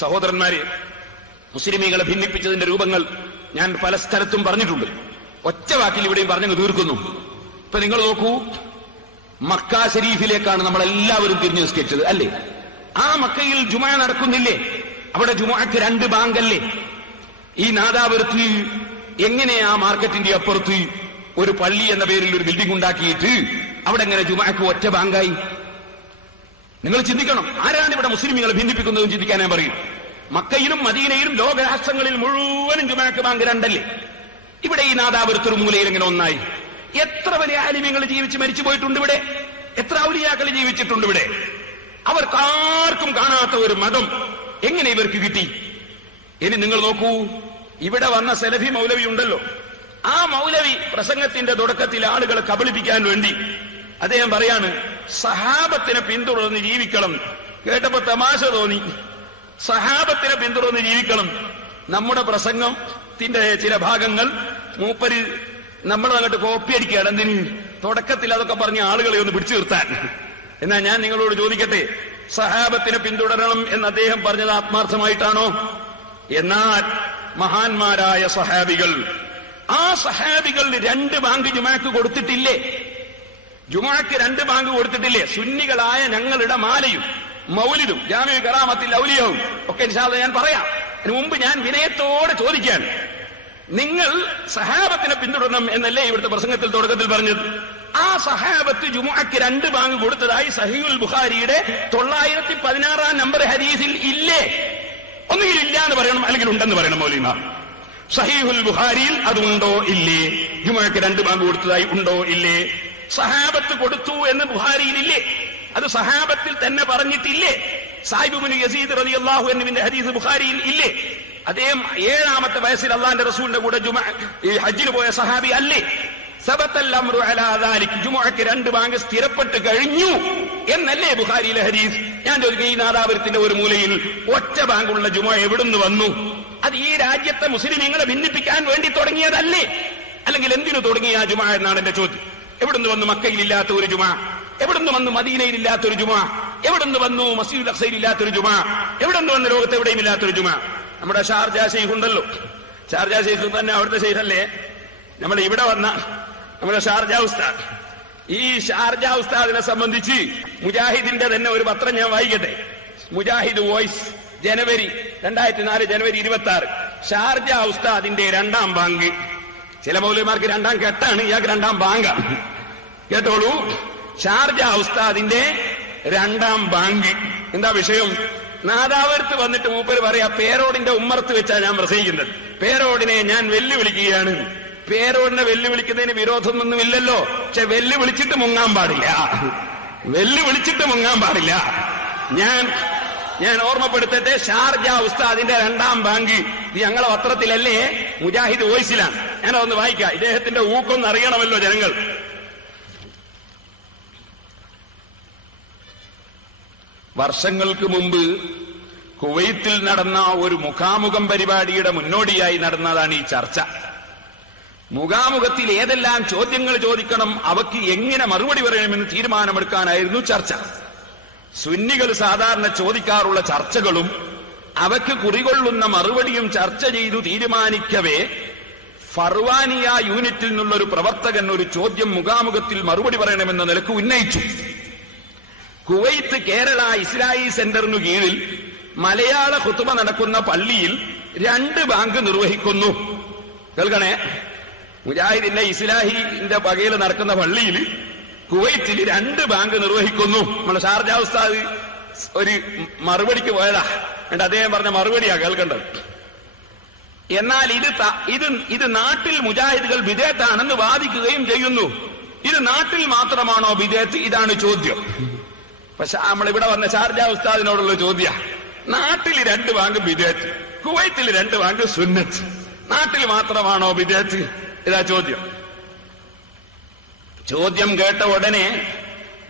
സഹോദരന്മാരെ മുസ്ലിമീങ്ങളെ ഭിന്നിപ്പിച്ചതിന്റെ രൂപങ്ങൾ ഞാൻ പല സ്ഥലത്തും പറഞ്ഞിട്ടുണ്ട്. ഒറ്റ വാക്കിൽ ഇവിടെയും പറഞ്ഞു തീർക്കുന്നു. ഇപ്പൊ നിങ്ങൾ നോക്കൂ മക്ക ഷരീഫിലേക്കാണ് നമ്മൾ എല്ലാവരും തിരിഞ്ഞു നിസ്കരിച്ചത് അല്ലേ? ആ മക്കയിൽ ജുമാ നടക്കുന്നില്ലേ? അവിടെ ജുമാക്ക് രണ്ട് ബാങ്കല്ലേ? ഈ നാദാപുരത്ത് എങ്ങനെ ആ മാർക്കറ്റിന്റെ അപ്പുറത്ത് ഒരു പള്ളി എന്ന പേരിൽ ഒരു ബിൽഡിംഗ് ഉണ്ടാക്കിയിട്ട് അവിടെ എങ്ങനെ ജുമാക്ക് ഒറ്റ ബാങ്കായി? നിങ്ങൾ ചിന്തിക്കണം ആരാണ് ഇവിടെ മുസ്ലിമുകളെ ഭിന്നിപ്പിക്കുന്നത് ചിന്തിക്കാൻ ഞാൻ പറയും. മക്കയിലും മദീനയിലും ലോകരാഷ്ട്രങ്ങളിൽ മുഴുവനും ജുമാക്ക് ബാങ്ക് രണ്ടല്ലേ? ഇവിടെ ഈ നാദാപുരത്തൊരു മൂലയിൽ ഇങ്ങനെ ഒന്നായി. എത്ര വലിയ ആലിമ്യങ്ങൾ ജീവിച്ച് മരിച്ചു പോയിട്ടുണ്ട് ഇവിടെ? എത്ര ഔലിയാക്കൾ ജീവിച്ചിട്ടുണ്ട് ഇവിടെ? അവർക്കാർക്കും കാണാത്ത ഒരു മതം എങ്ങനെ ഇവർക്ക് കിട്ടി? ഇനി നിങ്ങൾ നോക്കൂ ഇവിടെ വന്ന സെലഫി മൗലവി ഉണ്ടല്ലോ. ആ മൗലവി പ്രസംഗത്തിന്റെ തുടക്കത്തിൽ ആളുകളെ കബളിപ്പിക്കാൻ വേണ്ടി അദ്ദേഹം പറയാണ് സഹാബത്തിനെ പിന്തുടർന്ന് ജീവിക്കണം. കേട്ടപ്പോ തമാശ തോന്നി. സഹാബത്തിനെ പിന്തുടർന്ന് ജീവിക്കണം. നമ്മുടെ പ്രസംഗത്തിന്റെ ചില ഭാഗങ്ങൾ മൂപ്പര് നമ്മൾ അങ്ങോട്ട് കോപ്പി അടിക്കുകയാണ്. എന്തിന്? തുടക്കത്തിൽ അതൊക്കെ പറഞ്ഞ ആളുകളെ ഒന്ന് പിടിച്ചു നിർത്താൻ. എന്നാ ഞാൻ നിങ്ങളോട് ചോദിക്കട്ടെ സഹാബത്തിനെ പിന്തുടരണം എന്ന് അദ്ദേഹം പറഞ്ഞത് ആത്മാർത്ഥമായിട്ടാണോ? എന്നാൽ മഹാന്മാരായ സഹാബികൾ ആ സഹാബികൾ രണ്ട് ബാങ്ക് ജുമാക്ക് കൊടുത്തിട്ടില്ലേ? ജുമാക്ക് രണ്ട് ബാങ്ക് കൊടുത്തിട്ടില്ലേ? സുന്നികളായ ഞങ്ങളുടെ മാലയും മൗലിദും ജാമ്യ കറാമത്തിൽ ഔലിയവും. ഒക്കെ ഇൻഷാല്ല ഞാൻ പറയാം. അതിനു മുമ്പ് ഞാൻ വിനയത്തോടെ ചോദിക്കാൻ നിങ്ങൾ സഹാബത്തിനെ പിന്തുടരണം എന്നല്ലേ ഇവിടുത്തെ പ്രസംഗത്തിൽ തുടക്കത്തിൽ പറഞ്ഞത്? ആ സഹാബത്ത് ജുമുഅക്ക് രണ്ട് ബാങ്ക് കൊടുത്തതായി സഹീഉൽ ബുഖാരിയുടെ തൊള്ളായിരത്തി പതിനാറാം നമ്പർ ഹദീസിൽ ഇല്ലേ? ഒന്നുകിൽ ഇല്ല എന്ന് പറയണം അല്ലെങ്കിൽ ഉണ്ടെന്ന് പറയണം മൗലിമ. സഹീഹുൽ ബുഖാരിയിൽ അതുണ്ടോ ഇല്ലേ? ജുമുഅക്ക് രണ്ട് ബാങ്ക് കൊടുത്തതായി ഉണ്ടോ ഇല്ലേ? സഹാബത്ത് കൊടുത്തു എന്ന് ബുഹാരിയിലില്ലേ അത് സഹാബത്തിൽ തന്നെ പറഞ്ഞിട്ടില്ലേ? സാഹിബുബിന് യസീദ് റലി അള്ളാഹു എന്നിവിന്റെ ഹദീസ് ബുഖാരിയിൽ ഇല്ലേ? അദ്ദേഹം ഏഴാമത്തെ വയസ്സിൽ അള്ളാന്റെ റസൂലിന്റെ കൂടെ ജുമ ഈ ഹജ്ജിന് പോയ സഹാബി അല്ലേ? ജുമുഅക്ക് രണ്ട് ബാങ്ക് സ്ഥിരപ്പെട്ട് കഴിഞ്ഞു എന്നല്ലേ ബുഖാരിയിലെ ഹദീസ്? ഞാൻ ചോദിക്കും ഈ നാദാപുരത്തിന്റെ ഒരു മൂലയിൽ ഒറ്റ ബാങ്കുള്ള ജുമ എവിടുന്ന് വന്നു? അത് ഈ രാജ്യത്തെ മുസ്ലിമീങ്ങളെ ഭിന്നിപ്പിക്കാൻ വേണ്ടി തുടങ്ങിയതല്ലേ? അല്ലെങ്കിൽ എന്തിനു തുടങ്ങിയ ആ ജുമ എന്നാണ് എന്റെ ചോദ്യം. എവിടുന്ന് വന്നു മക്കയിലില്ലാത്ത ഒരു ജുമ? എവിടുന്ന് വന്നു മദീനയിലില്ലാത്ത ഒരു ജുമ? എവിടുന്ന് വന്നു മസീദ് അക്സയിൽ ഇല്ലാത്തൊരു ജുമ? എവിടുന്ന് വന്ന് ലോകത്ത് എവിടെയും ഇല്ലാത്തൊരു ജുമ? നമ്മുടെ ഷാർജ ഷെയ്ഖ് ഉണ്ടല്ലോ. ഷാർജ ഷെയ്ഖ് തന്നെ അവിടുത്തെ ഷെയ്ഖല്ലേ നമ്മൾ ഇവിടെ വന്ന നമ്മുടെ ഷാർജ ഉസ്താദ്. ഈ ഷാർജ ഉസ്താദിനെ സംബന്ധിച്ച് മുജാഹിദിന്റെ തന്നെ ഒരു പത്രം ഞാൻ വായിക്കട്ടെ. മുജാഹിദ് വോയിസ് ജനുവരി രണ്ടായിരത്തി നാല് ജനുവരി ഇരുപത്തി ആറ് ഷാർജ ഉസ്താദിന്റെ രണ്ടാം ബാങ്ക്. ചില മൗലിമാർക്ക് രണ്ടാം കെട്ടാണ് ഇയാൾക്ക് രണ്ടാം ബാങ്കാണ്. കേട്ടോളൂ. ഷാർജ ഉസ്താദിന്റെ രണ്ടാം ബാങ്ക്. എന്താ വിഷയം? നാദാപുരത്ത് വന്നിട്ട് മൂപ്പര് പറയാ പേരോടിന്റെ ഉമ്മർത്ത് വെച്ചാ ഞാൻ പ്രസംഗിക്കുന്നത്. പേരോടിനെ ഞാൻ വെല്ലുവിളിക്കുകയാണ്. പേരോടിനെ വെല്ലുവിളിക്കുന്നതിന് വിരോധമൊന്നുമില്ലല്ലോ. പക്ഷെ വെല്ലുവിളിച്ചിട്ട് മുങ്ങാൻ പാടില്ല. വെല്ലുവിളിച്ചിട്ട് മുങ്ങാൻ പാടില്ല. ഞാൻ ഞാൻ ഓർമ്മപ്പെടുത്തട്ടെ ഷാർജ ഉസ്താദിന്റെ രണ്ടാം ബാങ്ക്. ഇത് ഞങ്ങളെ പത്രത്തിലല്ലേ? മുജാഹിദ് വോയിസിലാണ്. ഞാനതൊന്ന് വായിക്കാം. ഇദ്ദേഹത്തിന്റെ ഊക്കൊന്ന് അറിയണമല്ലോ ജനങ്ങൾ. വർഷങ്ങൾക്ക് മുമ്പ് കുവൈത്തിൽ നടന്ന ഒരു മുഖാമുഖം പരിപാടിയുടെ മുന്നോടിയായി നടന്നതാണ് ഈ ചർച്ച. മുഖാമുഖത്തിൽ ഏതെല്ലാം ചോദ്യങ്ങൾ ചോദിക്കണം അവയ്ക്ക് എങ്ങനെ മറുപടി പറയണമെന്ന് തീരുമാനമെടുക്കാനായിരുന്നു ചർച്ച. സുന്നികൾ സാധാരണ ചോദിക്കാറുള്ള ചർച്ചകളും അവയ്ക്ക് കുറികൊള്ളുന്ന മറുപടിയും ചർച്ച ചെയ്തു തീരുമാനിക്കവേ ഫർവാനിയ യൂണിറ്റിൽ നിന്നുള്ള ഒരു പ്രവർത്തകൻ ഒരു ചോദ്യം മുഖാമുഖത്തിൽ മറുപടി പറയണമെന്ന നിലയ്ക്ക് ഉന്നയിച്ചു. കുവൈത്ത് കേരള ഇസ്രായേൽ സെന്ററിനു കീഴിൽ മലയാള കുത്തുമ നടക്കുന്ന പള്ളിയിൽ രണ്ട് ബാങ്ക് നിർവഹിക്കുന്നു. കേൾക്കണേ? മുജാഹിദിന്റെ ഇസ്ലാഹിന്റെ പകയിൽ നടക്കുന്ന പള്ളിയിൽ കുവൈത്തിൽ രണ്ട് ബാങ്ക് നിർവഹിക്കുന്നു. നമ്മുടെ ഷാർജ ഉസ്താദ് ഒരു മറുപടിക്ക് പോയതാ. എന്നിട്ട് അദ്ദേഹം പറഞ്ഞ മറുപടിയാ കേൾക്കേണ്ടത്. എന്നാൽ ഇത് ഇത് ഇത് നാട്ടിൽ മുജാഹിദുകൾ വിദേത്താണെന്ന് വാദിക്കുകയും ചെയ്യുന്നു. ഇത് നാട്ടിൽ മാത്രമാണോ വിദേത്ത് ഇതാണ് ചോദ്യം. പക്ഷെ നമ്മളിവിടെ വന്ന ഷാർജ ഉസ്താദിനോടുള്ള ചോദ്യ. നാട്ടിൽ രണ്ട് ബാങ്ക് വിദേത്ത് കുവൈത്തിൽ രണ്ട് ബാങ്ക് സുന്നത്ത്. നാട്ടിൽ മാത്രമാണോ വിദേത്ത് ഇതാ ചോദ്യം. ചോദ്യം കേട്ട ഉടനെ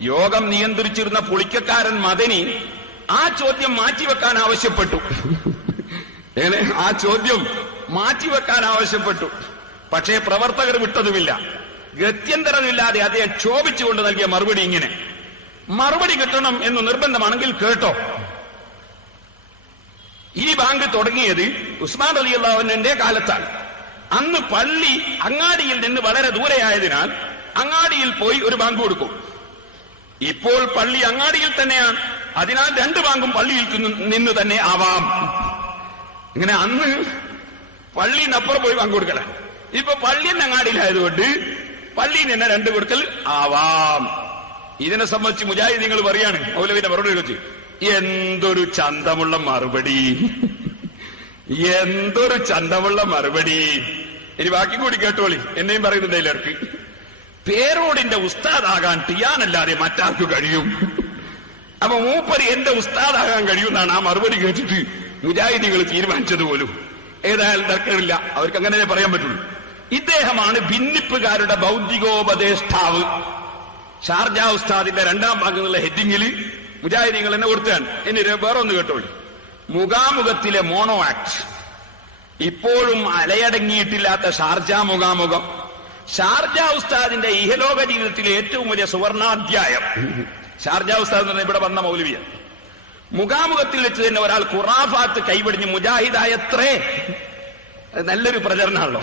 യോഗം നിയന്ത്രിച്ചിരുന്ന പുളിക്കക്കാരൻ മദനി ആ ചോദ്യം മാറ്റിവെക്കാൻ ആവശ്യപ്പെട്ടു. ആ ചോദ്യം മാറ്റിവെക്കാൻ ആവശ്യപ്പെട്ടു. പക്ഷേ പ്രവർത്തകർ വിട്ടതുമില്ല. ഗത്യന്തരമില്ലാതെ അദ്ദേഹം ക്ഷോഭിച്ചുകൊണ്ട് നൽകിയ മറുപടി ഇങ്ങനെ. മറുപടി കിട്ടണം എന്ന് നിർബന്ധമാണെങ്കിൽ കേട്ടോ. ഈ ബാങ്ക് തുടങ്ങിയത് ഉസ്മാൻ അലി അള്ളാഹുവിന്റെ കാലത്താണ്. അന്ന് പള്ളി അങ്ങാടിയിൽ നിന്ന് വളരെ ദൂരെയായതിനാൽ അങ്ങാടിയിൽ പോയി ഒരു ബാങ്ക് കൊടുക്കും. ഇപ്പോൾ പള്ളി അങ്ങാടിയിൽ തന്നെയാണ്. അതിനാൽ രണ്ട് ബാങ്കും പള്ളിയിൽ നിന്ന് തന്നെ ആവാം. ഇങ്ങനെ അന്ന് പള്ളിന്നപ്പുറം പോയി ബാങ്ക് കൊടുക്കല ഇപ്പൊ പള്ളിന്റെ അങ്ങാടിയിലായതുകൊണ്ട് പള്ളിയിൽ നിന്ന് രണ്ട് കൊടുക്കൽ ആവാം. ഇതിനെ സംബന്ധിച്ച് മുജാഹിദ് നിങ്ങൾ പറയാണ് മൗലവിന്റെ മറുപടി വെച്ച്. എന്തൊരു ചന്തമുള്ള മറുപടി. എന്തൊരു ചന്തമുള്ള മറുപടി. ഇനി ബാക്കി കൂടി കേട്ടോളി. എന്നെയും പറയുന്നുണ്ട് ഇതിലിടക്ക് പേരോടിന്റെ ഉസ്താദാകാൻ ടിയാനല്ലാതെ മറ്റാർക്ക് കഴിയും? അപ്പൊ മൂപ്പര് എന്റെ ഉസ്താദാകാൻ കഴിയുമെന്നാണ് ആ മറുപടി കേട്ടിട്ട് മുജാഹിദികൾ തീരുമാനിച്ചത് പോലും. ഏതായാലും തർക്കമില്ല. അവർക്ക് അങ്ങനെ പറയാൻ പറ്റുള്ളൂ. ഇദ്ദേഹമാണ് ഭിന്നിപ്പുകാരുടെ ബൗദ്ധികോപദേഷ്ടാവ്. ഷാർജ ഉസ്താദിന്റെ രണ്ടാം ഭാഗത്തുള്ള ഹെഡിങ്ങിൽ മുജാഹിദീങ്ങൾ എന്നെ കൊടുത്താണ്. ഇനി വേറെ ഒന്ന് കേട്ടോളൂ. മുഖാമുഖത്തിലെ മോണോ ആക്ട്. ഇപ്പോഴും അലയടങ്ങിയിട്ടില്ലാത്ത ഷാർജ മുഖാമുഖം. ഷാർജ ഉസ്താദിന്റെ ഇഹലോക ജീവിതത്തിലെ ഏറ്റവും വലിയ സുവർണാധ്യായം. ഷാർജ ഉസ്താദ് എന്ന് ഇവിടെ വന്ന മൗലവിയ. മുഖാമുഖത്തിൽ വെച്ച് തന്നെ ഒരാൾ ഖുറാഫാത്ത് കൈപടിഞ്ഞ് മുജാഹിദായത്രേ നല്ലൊരു പ്രചരണമാണല്ലോ.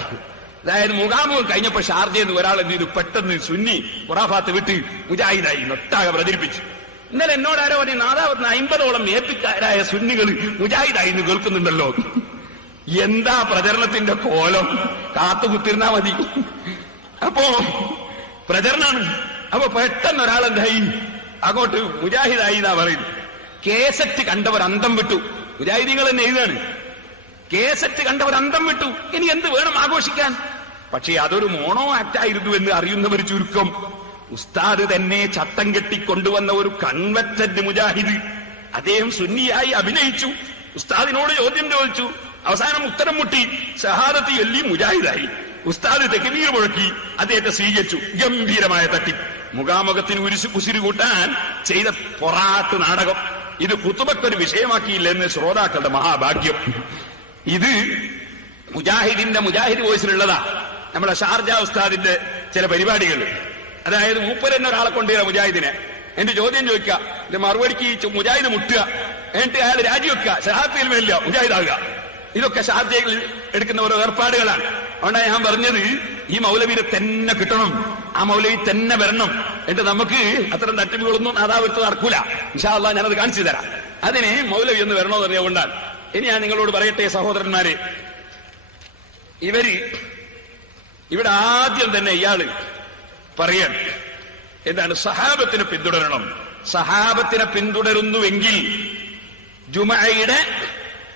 അതായത് മുഖാമുഖം കഴിഞ്ഞപ്പോ ഷാർജ എന്ന് ഒരാൾ എന്ത് ചെയ്തു? പെട്ടെന്ന് സുന്നി ഖുറാഫാത്ത് വിട്ട് മുജാഹിദായി ഒട്ടാകെ പ്രചരിപ്പിച്ചു ഇന്നലെ എന്നോട് ആരോ പറഞ്ഞു നാദാവത്തിന് അമ്പതോളം ഏപ്പിക്കാരായ സുന്നികൾ മുജാഹിദായി എന്ന് കേൾക്കുന്നുണ്ടല്ലോ. എന്താ പ്രചരണത്തിന്റെ കോലം? കാത്തുകുത്തിരുന്നാ മതി. അപ്പോ പ്രചരണാണ്. അപ്പൊ പെട്ടെന്ന് ഒരാൾ എന്തായി അങ്ങോട്ട് മുജാഹിദായി എന്നാ പറയുന്നത്. കേസറ്റ് കണ്ടവർ അന്തം വിട്ടു. മുജാഹിദികൾ തന്നെ എഴുതാണ്. കേസറ്റ് കണ്ടവർ അന്തം വിട്ടു. ഇനി എന്ത് വേണം ആഘോഷിക്കാൻ? പക്ഷേ അതൊരു മോണോ ആക്ട് ആയിരുന്നു എന്ന് അറിയുന്നവർ ചുരുക്കം. ഉസ്താദ് തന്നെ ചട്ടം കെട്ടിക്കൊണ്ടുവന്ന ഒരു കൺവെറ്റഡ് മുജാഹിദ്. അദ്ദേഹം സുന്നിയായി അഭിനയിച്ചു. ഉസ്താദിനോട് ചോദ്യം ചോദിച്ചു. അവസാനം ഉത്തരം മുട്ടി. ഷഹാദത്ത് എല്ലി മുജാഹിദായി. ഉസ്താദ് തെക്കുനീർ മുഴക്കി. അദ്ദേഹത്തെ സ്വീകരിച്ചു. ഗംഭീരമായ തട്ടി. മുഖാമുഖത്തിന് ഉരുശു കുസിരി കൂട്ടാൻ ചെയ്ത പൊറാട്ട് നാടകം. ഇത് കുത്തുബക്കൊരു വിഷയമാക്കിയില്ല എന്ന് ശ്രോതാക്കളുടെ മഹാഭാഗ്യം. ഇത് മുജാഹിദിന്റെ മുജാഹിദ് വോയിസിലുള്ളതാ. നമ്മളെ ഷാർജ ഉസ്താദിന്റെ ചില പരിപാടികൾ. അതായത് മൂപ്പരെന്നെ ഒരാളെ കൊണ്ടുവരാ മുജാഹിദിനെ. എന്റെ ചോദ്യം ചോദിക്കുക എന്റെ മറുപടിക്ക് മുജാഹിദ് മുട്ടുക എന്നിട്ട് അയാൾ രാജിവെക്കുക ഷഹാത്തിൽ മേലില്ല മുജാഹിദാകുക. ഇതൊക്കെ ഷാർജയിൽ എടുക്കുന്ന ഓരോ ഏർപ്പാടുകളാണ്. അതുകൊണ്ടാണ് ഞാൻ പറഞ്ഞത് ഈ മൗലവിയെ തന്നെ കിട്ടണം ആ മൗലവി തന്നെ വരണം. എന്നിട്ട് നമുക്ക് അത്തരം തട്ടിപ്പുകളൊന്നും നാദാവിട്ട് നടക്കൂല. ഇൻഷാല്ല ഞാനത് കാണിച്ചു തരാം. അതിന് മൗലവി എന്ന് വരണോ എന്നറിയാവുകൊണ്ടാണ് ഇനി ഞാൻ നിങ്ങളോട് പറയട്ടെ സഹോദരന്മാരെ. ഇവർ ഇവിടെ ആദ്യം തന്നെ ഇയാൾ പറയണം എന്താണ് സഹാബത്തിനെ പിന്തുടരണം. സഹാബത്തിനെ പിന്തുടരുന്നുവെങ്കിൽ ജുമയുടെ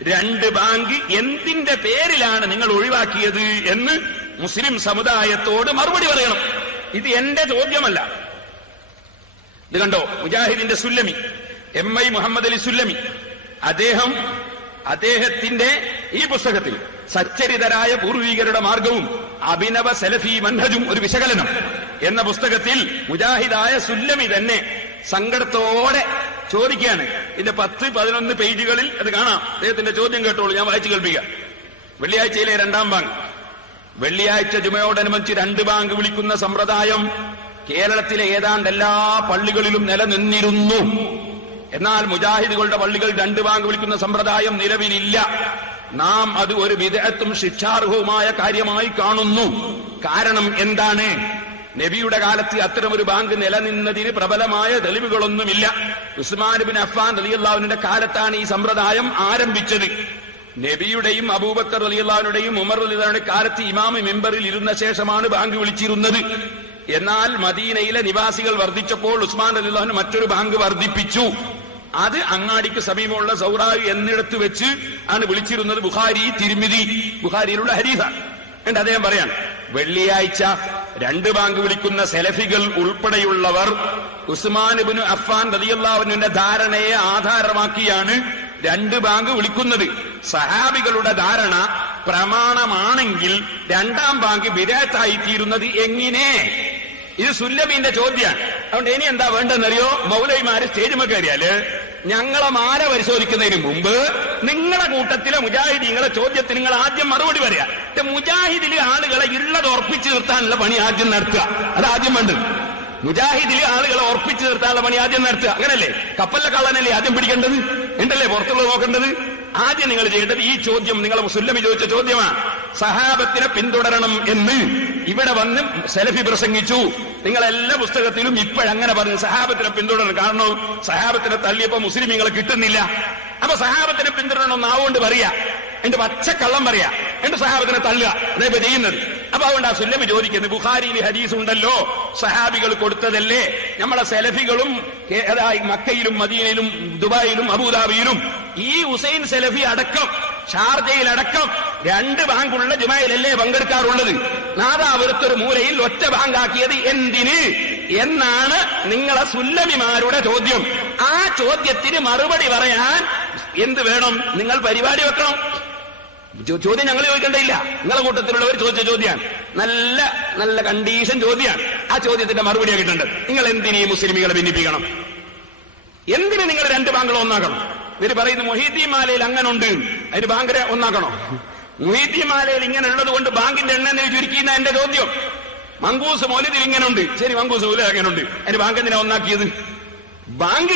രണ്ട് ബാങ്ക് എന്തിന്റെ പേരിലാണ് നിങ്ങൾ ഒഴിവാക്കിയത് എന്ന് മുസ്ലിം സമുദായത്തോട് മറുപടി പറയണം. ഇത് എന്റെ ചോദ്യമല്ല. ഇത് കണ്ടോ മുജാഹിദിന്റെ സുല്ലമി എം ഐ മുഹമ്മദ് അലി സുല്ലമി അദ്ദേഹം അദ്ദേഹത്തിന്റെ ഈ പുസ്തകത്തിൽ സച്ചരിതരായ പൂർവികരുടെ മാർഗവും അഭിനവ സലഫി മൻഹജും ഒരു വിശകലനം എന്ന പുസ്തകത്തിൽ മുജാഹിദായ സുല്ലമി തന്നെ സങ്കടത്തോടെ ചോദിക്കുകയാണ്. ഇതിന്റെ പത്ത് പതിനൊന്ന് പേജുകളിൽ അത് കാണാം. അദ്ദേഹത്തിന്റെ ചോദ്യം കേട്ടോളൂ ഞാൻ വായിച്ചു കേൾപ്പിക്കാം. വെള്ളിയാഴ്ചയിലെ രണ്ടാം ബാങ്ക്. വെള്ളിയാഴ്ച ജുമയോടനുബന്ധിച്ച് രണ്ട് ബാങ്ക് വിളിക്കുന്ന സമ്പ്രദായം കേരളത്തിലെ ഏതാണ്ട് എല്ലാ പള്ളികളിലും നിലനിന്നിരുന്നു. എന്നാൽ മുജാഹിദുകളുടെ പള്ളികൾ രണ്ട് ബാങ്ക് വിളിക്കുന്ന സമ്പ്രദായം നിലവിലില്ല. നാം അത് ഒരു വിദഗ്ധത്തും ശിക്ഷാർഹവുമായ കാര്യമായി കാണുന്നു. കാരണം എന്താണ്? നബിയുടെ കാലത്ത് അത്തരമൊരു ബാങ്ക് നിലനിന്നതിന് പ്രബലമായ തെളിവുകളൊന്നുമില്ല. ഉസ്മാൻ ബിൻ അഫ്ഫാൻ റലിയുള്ളാവിന്റെ കാലത്താണ് ഈ സമ്പ്രദായം ആരംഭിച്ചത്. നബിയുടെയും അബൂബക്കർ അലിയുള്ളാവിനുടെയും ഉമർ അലിയുടെ കാലത്ത് ഇമാമ് മെമ്പറിൽ ഇരുന്ന ശേഷമാണ് ബാങ്ക് വിളിച്ചിരുന്നത്. എന്നാൽ മദീനയിലെ നിവാസികൾ വർദ്ധിച്ചപ്പോൾ ഉസ്മാൻ അലിള്ളാഹുന് മറ്റൊരു ബാങ്ക് വർദ്ധിപ്പിച്ചു. അത് അങ്ങാടിക്ക് സമീപമുള്ള സൗറായി എന്നിടത്ത് വെച്ച് ആണ് വിളിച്ചിരുന്നത് ബുഹാരി തിരുമിതി. ബുഹാരിയിലുള്ള ഹരീസ. എന്നിട്ട് അദ്ദേഹം പറയാണ് വെള്ളിയാഴ്ച രണ്ട് ബാങ്ക് വിളിക്കുന്ന സെലഫികൾ ഉൾപ്പെടെയുള്ളവർ ഉസ്മാൻബിന് അഫ്ഫാൻ റതിയല്ലാവിന്റെ ധാരണയെ ആധാരമാക്കിയാണ് രണ്ട് ബാങ്ക് വിളിക്കുന്നത്. സഹാബികളുടെ ധാരണ പ്രമാണമാണെങ്കിൽ രണ്ടാം ബാങ്ക് വിരാറ്റായി തീരുന്നത് എങ്ങനെ? ഇത് സുല്ലബിന്റെ ചോദ്യമാണ്. അതുകൊണ്ട് ഇനി എന്താ വേണ്ടെന്നറിയോ മൗലൈമാര് സ്റ്റേജുമ കയറിയാൽ ഞങ്ങളെ മാല പരിശോധിക്കുന്നതിന് മുമ്പ് നിങ്ങളെ കൂട്ടത്തിലെ മുജാഹിദീങ്ങളെ ചോദ്യത്തിന് നിങ്ങൾ ആദ്യം മറുപടി പറയാ. മുജാഹിദിലെ ആളുകളെ ഉള്ളത് ഉറപ്പിച്ചു നിർത്താനുള്ള പണി ആദ്യം നടത്തുക. അത് ആദ്യം വേണ്ടത്. മുജാഹിദിലെ ആളുകളെ ഉറപ്പിച്ചു നിർത്താനുള്ള പണി ആദ്യം നടത്തുക. അങ്ങനല്ലേ? കപ്പലിലെ കള്ളനല്ലേ ആദ്യം പിടിക്കേണ്ടത്? ഉണ്ടല്ലേ പുറത്തുള്ളത് നോക്കേണ്ടത്? ആദ്യം നിങ്ങൾ ചെയ്യേണ്ടത് ഈ ചോദ്യം നിങ്ങൾ മുസ്ലിം ചോദിച്ച ചോദ്യമാണ് സഹാബത്തിനെ പിന്തുടരണം എന്ന്. ഇവിടെ വന്ന് സെലഫി പ്രസംഗിച്ചു. നിങ്ങൾ എല്ലാ പുസ്തകത്തിലും ഇപ്പോഴങ്ങനെ പറഞ്ഞു സഹാബത്തിനെ പിന്തുടരണം. കാരണം സഹാബത്തിനെ തള്ളിയപ്പോ മുസ്ലിമീങ്ങളെ കിട്ടുന്നില്ല. അപ്പൊ സഹാബത്തിനെ പിന്തുടരണം നാവുകൊണ്ട് പറയാ. എന്റെ പച്ചക്കള്ളം പറയാ. എന്റെ സഹാബത്തിനെ തള്ളുക. അതേപോലെ ചെയ്യുന്നത്. അപ്പൊ അതുകൊണ്ട് ആ സുല്ലമി ചോദിക്കുന്നത് ബുഖാരിയിൽ ഹദീസ് ഉണ്ടല്ലോ സഹാബികൾ കൊടുത്തതല്ലേ? നമ്മളെ സെലഫികളും മക്കയിലും മദീനയിലും ദുബായിലും അബുദാബിയിലും ഈ ഹുസൈൻ സെലഫി അടക്കം ഷാർജയിലടക്കം രണ്ട് ബാങ്കുള്ള ജുമായിലല്ലേ പങ്കെടുക്കാറുള്ളത്? നാദാപുരത്തൊരു മൂലയിൽ ഒറ്റ ബാങ്കാക്കിയത് എന്തിന്? എന്നാണ് നിങ്ങളെ സുല്ലമിമാരുടെ ചോദ്യം. ആ ചോദ്യത്തിന് മറുപടി പറയാൻ എന്ത് വേണം? നിങ്ങൾ പരിപാടി വെക്കണം. ചോദ്യം ഞങ്ങൾ ചോദിക്കേണ്ടയില്ല നിങ്ങളെ കൂട്ടത്തിലുള്ളവർ ചോദിച്ച ചോദ്യമാണ്. നല്ല നല്ല കണ്ടീഷൻ ചോദ്യമാണ്. ആ ചോദ്യത്തിന്റെ മറുപടി ആയിട്ടുണ്ട്. നിങ്ങൾ ഈ മുസ്ലിമികളെ ഭിന്നിപ്പിക്കണം? എന്തിനു നിങ്ങൾ രണ്ട് ബാങ്കുകൾ ഒന്നാക്കണം? ഇവർ പറയുന്നു മൊഹീദ്ദീൻ മാലയിൽ അങ്ങനെ ഉണ്ട് അതിന് ബാങ്കരെ ഒന്നാക്കണോ? മൊഹീദ്ദീൻ മാലയിൽ ഇങ്ങനെ ഉള്ളത് കൊണ്ട് ബാങ്കിന്റെ എണ്ണ ചുരുക്കിയെന്ന എന്റെ ചോദ്യം. മങ്കൂസ് മൗലിദിൽ ഇങ്ങനെ ഉണ്ട് ശരി മങ്കൂസ് മൗലിദ് അങ്ങനെ ഉണ്ട് അതിന് ബാങ്ക് എന്തിനാ ഒന്നാക്കിയത്? ബാങ്ക്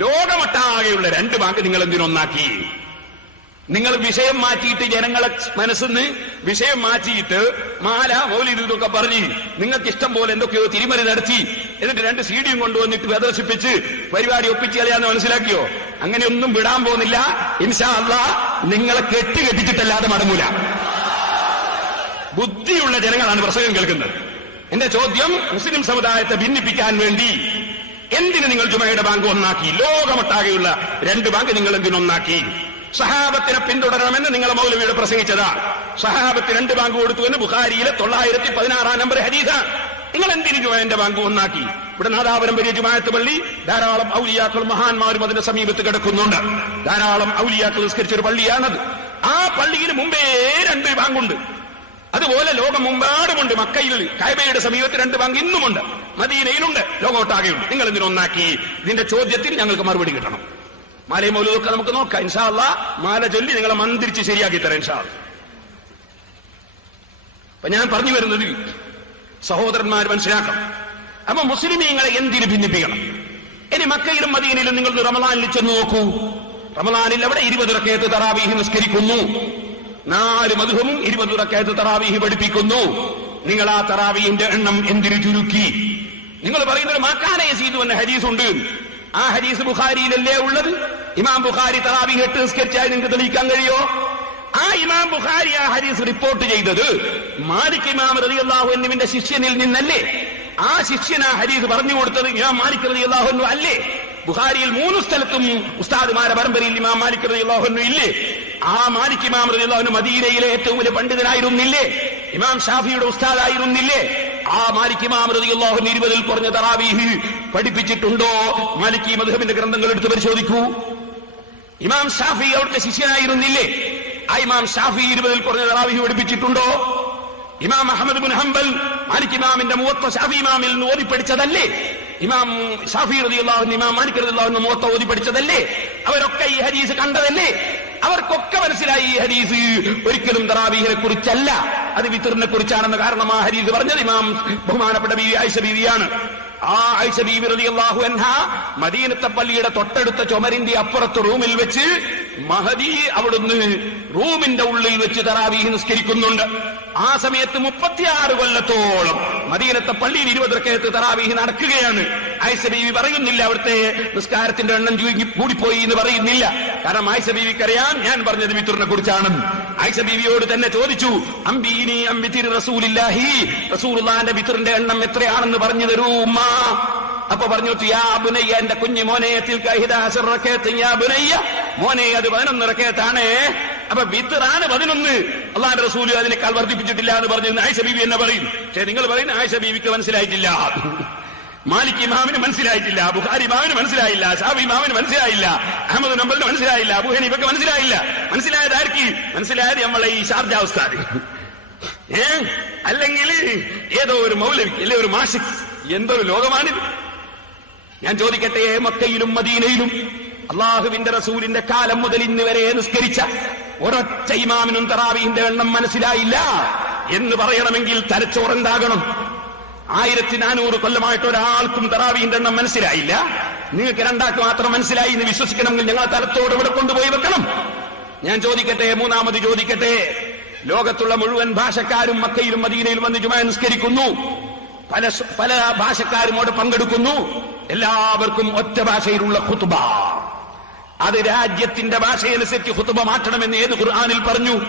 ലോകമൊട്ടാകെയുള്ള രണ്ട് ബാങ്ക് നിങ്ങൾ എന്തിനൊന്നാക്കി? നിങ്ങൾ വിഷയം മാറ്റിയിട്ട് ജനങ്ങളെ മനസ്സിന്ന് വിഷയം മാറ്റിയിട്ട് മാല മൗലിദ് ഇതൊക്കെ പറഞ്ഞ് നിങ്ങൾക്ക് ഇഷ്ടം പോലെ എന്തൊക്കെയോ തിരിമറി നടത്തി എന്നിട്ട് രണ്ട് സീഡിയും കൊണ്ടുവന്നിട്ട് പ്രദർശിപ്പിച്ച് പരിപാടി ഒപ്പിച്ച് കളയാന്ന് മനസ്സിലാക്കിയോ? അങ്ങനെയൊന്നും വിടാൻ പോകുന്നില്ല. ഇൻഷാ അല്ല നിങ്ങളെ കെട്ടി കെട്ടിച്ചിട്ടല്ലാതെ മടങ്ങൂല. ബുദ്ധിയുള്ള ജനങ്ങളാണ് പ്രസംഗം കേൾക്കുന്നത്. എന്റെ ചോദ്യം മുസ്ലിം സമുദായത്തെ ഭിന്നിപ്പിക്കാൻ വേണ്ടി എന്തിന് നിങ്ങൾ ജുമയുടെ ബാങ്ക് ഒന്നാക്കി? ലോകമൊട്ടാകെയുള്ള രണ്ട് ബാങ്ക് നിങ്ങൾ എന്തിനൊന്നാക്കി സഹാബത്തിനെ പിന്തുടരണമെന്ന് നിങ്ങൾ മൗലവിയുടെ പ്രസംഗിച്ചതാ. സഹാബത്ത് രണ്ട് ബാങ്ക് കൊടുത്തു എന്ന് ബുഖാരിയിലെ തൊള്ളായിരത്തി പതിനാറാം നമ്പർ ഹരീത നിങ്ങൾ എന്തിനു ജുമാന്റെ ബാങ്ക് ഒന്നാക്കി? ഇവിടെ നാദാപുരം വലിയ ജുമായത്ത് പള്ളി ധാരാളം ഔലിയാക്കൾ മഹാന്മാരും അതിന്റെ സമീപത്ത് കിടക്കുന്നുണ്ട്. ധാരാളം ഔലിയാക്കൾ നിസ്കരിച്ച ഒരു പള്ളിയാണത്. ആ പള്ളിയിൽ മുമ്പേ രണ്ട് ബാങ്കുണ്ട്. അതുപോലെ ലോകം മുമ്പാടുമുണ്ട്. മക്കയിൽ കൈബയുടെ സമീപത്ത് രണ്ട് ബാങ്ക് ഇന്നുമുണ്ട്. മദീനയിലുണ്ട്. ലോകമൊട്ടാകെയുണ്ട് നിങ്ങൾ ഇതിനൊന്നാക്കി ഇതിന്റെ ചോദ്യത്തിൽ ഞങ്ങൾക്ക് മറുപടി കിട്ടണം. മാലയും മൗലൂദൊക്കെ നമുക്ക് നോക്കാം. ഇൻഷാല്ല മാല ചൊല്ലി നിങ്ങളെ മന്ത്രിച്ച് ശരിയാക്കി തരാം ഇൻഷാ. അപ്പൊ ഞാൻ പറഞ്ഞു വരുന്നത് സഹോദരന്മാർ മനസ്സിലാക്കണം. അപ്പൊ മുസ്ലിമീങ്ങളെ എന്തിന് ഭിന്നിപ്പിക്കണം? ഇനി മക്കയിലും മദീനയിലും നിങ്ങൾ റമലാനിൽ ചെന്ന് നോക്കൂ. റമലാനിൽ അവിടെ ഇരുപത് റക്കയത്ത് തറാവീഹ് നിസ്കരിക്കുന്നു. നാല് മധുഹവും ഇരുപത് റക്കയത്ത് തറാവീഹ് പഠിപ്പിക്കുന്നു. നിങ്ങൾ ആ തറാവീഹിന്റെ എണ്ണം എന്തിനു ചുരുക്കി? നിങ്ങൾ പറയുന്നത് മാക്കാനയ ചെയ്തു എന്ന ഹദീസ് ഉണ്ട് ആ ഹരീസ് ബുഖാരിയിലല്ലേ ഉള്ളത്? ഇമാം ബുഖാരി തറാബി എട്ട് നിസ്കരിച്ചായി നിങ്ങൾക്ക് തെളിയിക്കാൻ കഴിയോ? ആ ഇമാം ബുഖാരി ആ ഹരീസ് റിപ്പോർട്ട് ചെയ്തത് മാലിക് ഇമാം റതി അള്ളാഹു എന്നിവിന്റെ ശിഷ്യനിൽ നിന്നല്ലേ? ആ ശിഷ്യൻ ആ ഹരീസ് പറഞ്ഞു കൊടുത്തത് ഇമാം മാലിക് റതി അള്ളാഹു അല്ലേ? ബുഖാരിയിൽ മൂന്ന് സ്ഥലത്തും ഉസ്താദുമാരെ പരമ്പരയിൽ ഇമാം മാലിക് റതി അള്ളാഹു ഇല്ലേ? ആ മാലിക് ഇമാം റതി അള്ളാഹു മദീനയിലെ ഏറ്റവും വലിയ പണ്ഡിതനായിരുന്നില്ലേ? ഇമാം ഷാഫിയുടെ ഉസ്താദായിരുന്നില്ലേ? ആ മാലിക് ഇമാം റതി അള്ളാഹു ഇരുപതിൽ കുറഞ്ഞ തറാവീഹ് പഠിപ്പിച്ചിട്ടുണ്ടോ? മാലിക് ഈ മദ്ഹബിന്റെ ഗ്രന്ഥങ്ങൾ എടുത്ത് പരിശോധിക്കൂ. ഇമാം ഷാഫി അവിടുത്തെ ശിഷ്യനായിരുന്നില്ലേ? ആ ഇമാം ഷാഫി ഇരുപതിൽ കുറഞ്ഞ തറാവിഹി പഠിപ്പിച്ചിട്ടുണ്ടോ? ഇമാം അഹമ്മദ് ബിൻ ഹംബൽ മാലിക് ഇമാമിന്റെ മൂവത്ത ഷാഫി ഇമാമിൽ നിന്ന് ഓതി പഠിച്ചതല്ലേ? ഇമാം ഷാഫി റതിയുള്ള ഇമാം മാലിക് റതിയുള്ള മൂവത്ത ഓതി പഠിച്ചതല്ലേ? അവരൊക്കെ ഈ ഹരീസ് കണ്ടതല്ലേ? അവർക്കൊക്കെ മനസ്സിലായി ഈ ഹരീസ് ഒരിക്കലും തറാവീഹിനെ കുറിച്ചല്ല. അത് വിത്തറിനെ കുറിച്ചാണെന്ന കാരണം ആ ഹരീസ് പറഞ്ഞത് ഇമാം ബഹുമാനപ്പെട്ട ബീവി ആയിഷ ബീവിയാണ്. ആ ആയിഷ ബീവി റളിയല്ലാഹു അൻഹ മദീനത്തെ പള്ളിയുടെ തൊട്ടടുത്ത ചുമരിന്റെ അപ്പുറത്ത് റൂമിൽ വെച്ച് മഹദി അവിടുന്ന് റൂമിന്റെ ഉള്ളിൽ വെച്ച് തറാവീഹ് നിസ്കരിക്കുന്നുണ്ട്. ആ സമയത്ത് മുപ്പത്തിയാറ് കൊല്ലത്തോളം മദീനത്തെ പള്ളിയിൽ ഇരുപത് റക്കയത്ത് തറാവീഹ് നടക്കുകയാണ്. ആയിഷ ബീവി പറയുന്നില്ല അവിടുത്തെ നിസ്കാരത്തിന്റെ എണ്ണം ചുരുങ്ങി കൂടിപ്പോയി എന്ന് പറയുന്നില്ല. കാരണം ആയിഷ ബീവിക്കറിയാം ഞാൻ പറഞ്ഞത് വിത്തുറിനെ കുറിച്ചാണ്. ആയിഷ ബീവിയോട് തന്നെ ചോദിച്ചു അമ്പീനി അമ്പിത്തിരി റസൂലില്ലാഹി റസൂലുള്ളാന്റെ വിത്തറിന്റെ എണ്ണം എത്രയാണെന്ന് പറഞ്ഞു തരൂ ഉമ്മ. അപ്പൊ പറഞ്ഞു യാ ബുനയ്യ എന്റെ കുഞ്ഞു മോനെ മോനെ അത് പതിനൊന്ന് റക്കേത്താണ് അപ്പൊ വിത്തറാണ് പതിനൊന്ന്. അള്ളാന്റെ റസൂൽ അതിനേക്കാൾ വർദ്ധിപ്പിച്ചിട്ടില്ല എന്ന് പറഞ്ഞു ആയിഷ ബീവി എന്നെ പറയും. പക്ഷേ നിങ്ങൾ പറയുന്ന ആയിഷ ബീവിക്ക് മനസ്സിലായിട്ടില്ല. മാലിക് ഇമാമിന് മനസ്സിലായിട്ടില്ല ബുഹാരി ഇമാമിന് മനസ്സിലായില്ല ഷാബി ഇമാമിന് മനസ്സിലായില്ല അഹമ്മദ് നമ്പലിന് മനസ്സിലായില്ല അബുഹനി ഇവക്ക് മനസ്സിലായില്ല. മനസ്സിലായത് ആർക്ക്? മനസ്സിലായത് നമ്മളെ ഈ ഷാർജ ഉസ്താദ്. ഏ? അല്ലെങ്കിൽ ഏതോ ഒരു മൗലവി അല്ലെ ഒരു മാഷിക് എന്തൊരു ലോകമാണിത്? ഞാൻ ചോദിക്കട്ടെ മക്കയിലും മദീനയിലും അള്ളാഹുവിന്റെ റസൂലിന്റെ കാലം മുതൽ ഇന്ന് വരെ നിസ്കരിച്ച ഒരൊറ്റ ഇമാമിനും തറാവീന്റെ എണ്ണം മനസ്സിലായില്ല എന്ന് പറയണമെങ്കിൽ തലച്ചോറുണ്ടാകണം ആയിരത്തി നാനൂറ് കൊല്ലമായിട്ട് ഒരാൾക്കും തറാവീന്റെ എണ്ണം മനസ്സിലായില്ല. നിങ്ങൾക്ക് രണ്ടാൾക്ക് മാത്രം മനസ്സിലായി എന്ന് വിശ്വസിക്കണമെങ്കിൽ ഞങ്ങൾ തലത്തോട് ഇവിടെ കൊണ്ടുപോയി വെക്കണം. ഞാൻ ചോദിക്കട്ടെ മൂന്നാമത് ചോദിക്കട്ടെ. ലോകത്തുള്ള മുഴുവൻ ഭാഷക്കാരും മക്കയിലും മദീനയിലും വന്ന് ജുമാ നിസ്കരിക്കുന്നു. പല പല ഭാഷക്കാരും അവിടെ പങ്കെടുക്കുന്നു. എല്ലാവർക്കും ഒറ്റ ഭാഷയിലുള്ള ഖുത്ബ. അത് രാജ്യത്തിന്റെ ഭാഷയനുസരിച്ച് ഖുത്ബ മാറ്റണമെന്ന് ഏത് ഖുർആാനിൽ പറഞ്ഞു?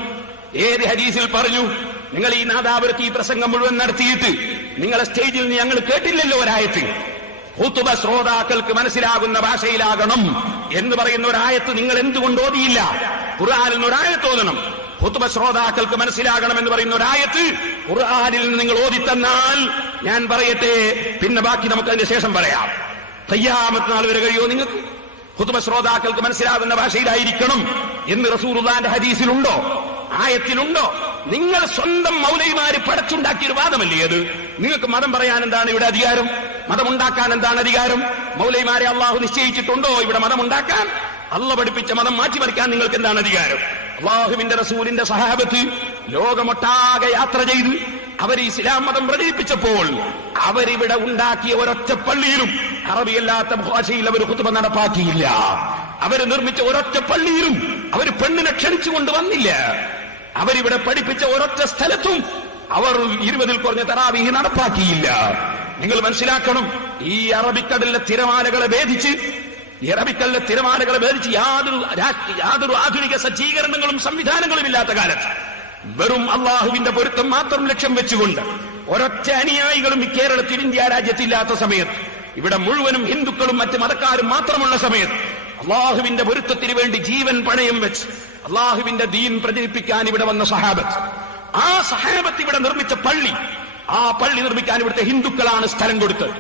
ഏത് ഹദീസിൽ പറഞ്ഞു? നിങ്ങൾ ഈ നാദാപുരത്ത് ഈ പ്രസംഗം മുഴുവൻ നടത്തിയിട്ട് നിങ്ങളെ സ്റ്റേജിൽ നിന്ന് ഞങ്ങൾ കേട്ടില്ലല്ലോ ഒരായത്ത്. ഹുത്തുബ ശ്രോതാക്കൾക്ക് മനസ്സിലാകുന്ന ഭാഷയിലാകണം എന്ന് പറയുന്ന ഒരായത്ത് നിങ്ങൾ എന്തുകൊണ്ട് ഓതിയില്ല? ഖുർആാനിൽ നിന്ന് ഒരായത്ത് ഓതണം. ഹുത്തുബ ശ്രോതാക്കൾക്ക് മനസ്സിലാകണം എന്ന് പറയുന്ന ഒരായത്ത് ഖുർആാനിൽ നിന്ന് നിങ്ങൾ ഓതിത്തന്നാൽ ഞാൻ പറയട്ടെ പിന്നെ ബാക്കി നമുക്ക് അതിന്റെ ശേഷം പറയാം. തയ്യാമത്ത് നാൾ വരെ കഴിയോ നിങ്ങൾക്ക്? ഹുത്തുബ ശ്രോതാക്കൾക്ക് മനസ്സിലാകുന്ന ഭാഷയിലായിരിക്കണം എന്ന് റസൂറുദാന്റെ ഹദീസിലുണ്ടോ? ആയത്തിലുണ്ടോ? നിങ്ങൾ സ്വന്തം മൗലൈമാര് പടച്ചുണ്ടാക്കിയ ഒരു വാദമല്ലേ അത്? നിങ്ങൾക്ക് മതം പറയാൻ എന്താണ് ഇവിടെ അധികാരം? മതമുണ്ടാക്കാൻ എന്താണ് അധികാരം? മൗലൈമാരെ അള്ളാഹു നിശ്ചയിച്ചിട്ടുണ്ടോ ഇവിടെ മതമുണ്ടാക്കാൻ? അള്ള പഠിപ്പിച്ച മതം മാറ്റിമറിക്കാൻ നിങ്ങൾക്ക് എന്താണ് അധികാരം? അള്ളാഹുവിന്റെ റസൂലിന്റെ സഹാബത്ത് ലോകമൊട്ടാകെ യാത്ര ചെയ്ത് അവർ ഇസ്ലാം മതം പ്രചരിപ്പിച്ചപ്പോൾ അവരിവിടെ ഉണ്ടാക്കിയ ഒരൊറ്റ പള്ളിയിലും അറബിയല്ലാത്ത ഭാഷയിൽ അവർ കുത്തുമ നടപ്പാക്കിയില്ല. അവർ നിർമ്മിച്ച ഒരൊറ്റ പള്ളിയിലും അവർ പെണ്ണിനെ ക്ഷണിച്ചുകൊണ്ട് വന്നില്ല. അവരിവിടെ പഠിപ്പിച്ച ഒരൊറ്റ സ്ഥലത്തും അവർ ഇരുപതിൽ കുറഞ്ഞ തറാവീഹ് നടപ്പാക്കിയില്ല. നിങ്ങൾ മനസ്സിലാക്കണം ഈ അറബിക്കടലിലെ തിരമാലകളെ ഭേദിച്ച് ഈ അറബിക്കടലിലെ തിരമാലകളെ ഭേദിച്ച് യാതൊരു യാതൊരു ആധുനിക സജ്ജീകരണങ്ങളും സംവിധാനങ്ങളും ഇല്ലാത്ത കാലത്ത് വെറും അള്ളാഹുവിന്റെ പൊരുത്തം മാത്രം ലക്ഷ്യം വെച്ചുകൊണ്ട് ഒരൊറ്റ അനുയായികളും കേരളത്തിൽ ഇന്ത്യ രാജ്യത്തില്ലാത്ത സമയത്ത് ഇവിടെ മുഴുവനും ഹിന്ദുക്കളും മറ്റ് മതക്കാരും മാത്രമുള്ള സമയത്ത് അള്ളാഹുവിന്റെ പൊരുത്തത്തിന് വേണ്ടി ജീവൻ പണയം വെച്ച് അള്ളാഹുവിന്റെ ദീൻ പ്രചരിപ്പിക്കാൻ ഇവിടെ വന്ന സഹാബത്ത്. ആ സഹാബത്ത് ഇവിടെ നിർമ്മിച്ച പള്ളി ആ പള്ളി നിർമ്മിക്കാൻ ഇവിടുത്തെ ഹിന്ദുക്കളാണ് സ്ഥലം കൊടുത്തത്.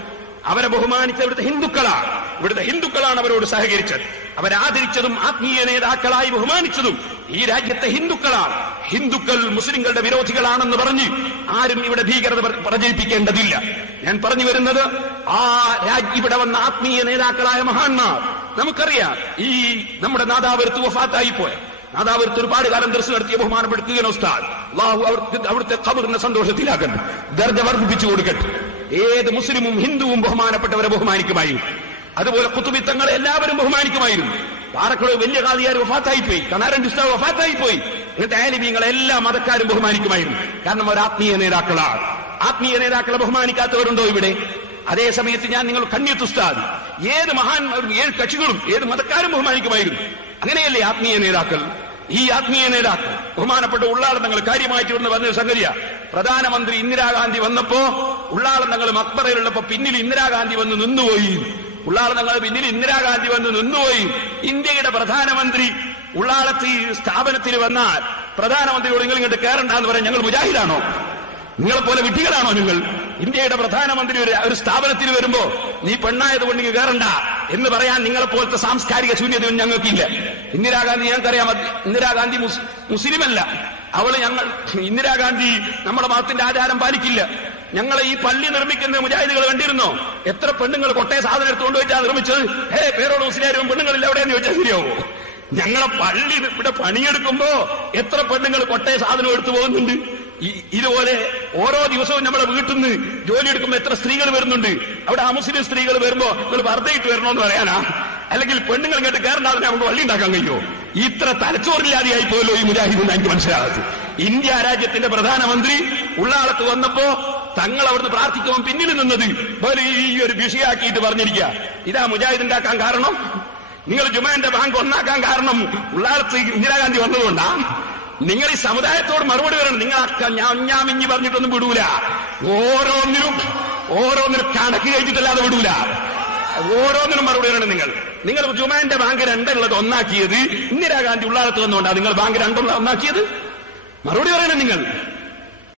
അവരെ ബഹുമാനിച്ച ഇവിടുത്തെ ഹിന്ദുക്കളാണ്. ഇവിടുത്തെ ഹിന്ദുക്കളാണ് അവരോട് സഹകരിച്ചത്. അവരാദരിച്ചതും ആത്മീയ നേതാക്കളായി ബഹുമാനിച്ചതും ഈ രാജ്യത്തെ ഹിന്ദുക്കളാണ്. ഹിന്ദുക്കൾ മുസ്ലിങ്ങളുടെ വിരോധികളാണെന്ന് പറഞ്ഞ് ആരും ഇവിടെ ഭീകരത പ്ര- പ്രചരിപ്പിക്കേണ്ടതില്ല. ഞാൻ പറഞ്ഞു വരുന്നത് ആ രാജ്യ ഇവിടെ വന്ന ആത്മീയ നേതാക്കളായ മഹാന്മാർ നമുക്കറിയാം ഈ നമ്മുടെ നാദാപുരത്ത് വഫാത്തായി പോയ നാദാപുരത്ത് ഒരുപാട് കാലം ദർശനം നടത്തിയ ബഹുമാനപ്പെടുത്തുകയാണ് ഉസ്താദ്. അള്ളാഹു അവർക്ക് അവിടുത്തെ കബറിനെ സന്തോഷത്തിലാക്കട്ടെ. ദർജ വർദ്ധിപ്പിച്ചു കൊടുക്കട്ടെ. ഏത് മുസ്ലിമും ഹിന്ദുവും ബഹുമാനപ്പെട്ടവരെ ബഹുമാനിക്കുമായിരുന്നു അതുപോലെ കുത്തുബിത്തങ്ങളെ എല്ലാവരും ബഹുമാനിക്കുമായിരുന്നു. പാറക്കുള വലിയ കാതിയാർ വഫാത്തായി പോയി കനാരൻ ഉസ്താദ് വഫാത്തായി പോയി എന്നിട്ട് ആലിമീങ്ങളെ എല്ലാ മതക്കാരും ബഹുമാനിക്കുമായിരുന്നു. കാരണം അവർ ആത്മീയ നേതാക്കളാണ്. ആത്മീയ നേതാക്കളെ ബഹുമാനിക്കാത്തവരുണ്ടോ ഇവിടെ? അതേ സമയത്ത് ഞാൻ നിങ്ങൾ കണ്ണിയത്തുസ്താദ് ഏത് മഹാൻ ഏത് കക്ഷികളും ഏത് മതക്കാരും ബഹുമാനിക്കുമായിരുന്നു. അങ്ങനെയല്ലേ ആത്മീയ നേതാക്കൾ? ഈ ആത്മീയ നേതാക്കൾ ബഹുമാനപ്പെട്ട ഉള്ളാളന്തങ്ങൾ കാര്യമായിട്ട് വന്ന് പറഞ്ഞ സംഗതിയ. പ്രധാനമന്ത്രി ഇന്ദിരാഗാന്ധി വന്നപ്പോ ഉള്ളാളന്തങ്ങൾ മക്ബറയിലുള്ളപ്പോ പിന്നിൽ ഇന്ദിരാഗാന്ധി വന്ന് നിന്നുപോയി. ഉള്ളാളന്തങ്ങൾ പിന്നിൽ ഇന്ദിരാഗാന്ധി വന്ന് നിന്നുപോയി. ഇന്ത്യയുടെ പ്രധാനമന്ത്രി ഉള്ളാളത്ത് സ്ഥാപനത്തിൽ വന്നാൽ പ്രധാനമന്ത്രിയോട് നിങ്ങൾ ഇങ്ങോട്ട് കയറണ്ടെന്ന് പറയാൻ ഞങ്ങൾ മുജാഹിദാണോ? നിങ്ങളെപ്പോലെ വിഡ്ഢികളാണോ നിങ്ങൾ? ഇന്ത്യയുടെ പ്രധാനമന്ത്രി ഒരു ഒരു സ്ഥാപനത്തിൽ വരുമ്പോ നീ പെണ്ണായതുകൊണ്ട് നീ കയറണ്ട എന്ന് പറയാൻ നിങ്ങളെപ്പോലത്തെ സാംസ്കാരിക ശൂന്യതയും ഞങ്ങൾക്കില്ല. ഇന്ദിരാഗാന്ധി ഞങ്ങൾക്കറിയാം ഇന്ദിരാഗാന്ധി മുസ്- മുസ്ലിമല്ല. അവൾ ഞങ്ങൾ ഇന്ദിരാഗാന്ധി നമ്മുടെ മതത്തിന്റെ ആചാരം പാലിക്കില്ല. ഞങ്ങളെ ഈ പള്ളി നിർമ്മിക്കുന്ന മുജാഹിദികൾ കണ്ടിരുന്നോ? എത്ര പെണ്ണുങ്ങൾ കൊട്ടയ സാധനം എടുത്തുകൊണ്ട് വെച്ചാൽ നിർമ്മിച്ചത്? ഹേ പേരോട് മുസ്ലിം പെണ്ണുങ്ങളില്ല എവിടെയെന്ന് ചോദിച്ചാൽ ശരിയാവോ? ഞങ്ങളെ പള്ളി ഇവിടെ പണിയെടുക്കുമ്പോ എത്ര പെണ്ണുങ്ങൾ കൊട്ടയ സാധനം എടുത്തു പോകുന്നുണ്ട്? ഇതുപോലെ ഓരോ ദിവസവും നമ്മളെ വീട്ടിൽ നിന്ന് ജോലി എടുക്കുമ്പോൾ എത്ര സ്ത്രീകൾ വരുന്നുണ്ട്? അവിടെ ആ മുസ്ലിം സ്ത്രീകൾ വരുമ്പോ നിങ്ങൾ വർദ്ധയിട്ട് വരണമെന്ന് പറയാനാ? അല്ലെങ്കിൽ പെണ്ണുങ്ങൾ ഇങ്ങോട്ട് കയറണ്ടാവിനെ നമുക്ക് വള്ളി ഉണ്ടാക്കാൻ കഴിയോ? ഇത്ര തലച്ചോറില്ലാതെയായി പോയല്ലോ ഈ മുജാഹിദ് എനിക്ക് മനസ്സിലാകാത്ത. ഇന്ത്യ രാജ്യത്തിന്റെ പ്രധാനമന്ത്രി ഉള്ളാളത്ത് വന്നപ്പോ തങ്ങൾ അവിടുന്ന് പ്രാർത്ഥിക്കുമ്പോൾ പിന്നിൽ നിന്നത് ഒരു വിഷയാക്കിയിട്ട് പറഞ്ഞിരിക്കുക ഇതാ മുജാഹിദ് ഉണ്ടാക്കാൻ കാരണം? നിങ്ങൾ ജുമാന്റെ ബാങ്ക് ഒന്നാക്കാൻ കാരണം ഉള്ളാളത്ത് ഇന്ദിരാഗാന്ധി വന്നതുകൊണ്ടാ? നിങ്ങൾ ഈ സമുദായത്തോട് മറുപടി വരണം നിങ്ങൾ ഞാൻ ഇഞ്ഞി പറഞ്ഞിട്ടൊന്നും വിടൂല. ഓരോന്നിനും ഓരോന്നിനും കണക്ക് കഴിച്ചിട്ടല്ലാതെ വിടൂല. ഓരോന്നിനും മറുപടി വരണം നിങ്ങൾ. നിങ്ങൾ ജുമാന്റെ ബാങ്ക് രണ്ടുള്ളത് ഒന്നാക്കിയത് ഇന്ദിരാഗാന്ധി ഉള്ളാളത്ത് വന്നുകൊണ്ടാ നിങ്ങൾ ബാങ്ക് രണ്ടുള്ള ഒന്നാക്കിയത്. മറുപടി പറയണം നിങ്ങൾ.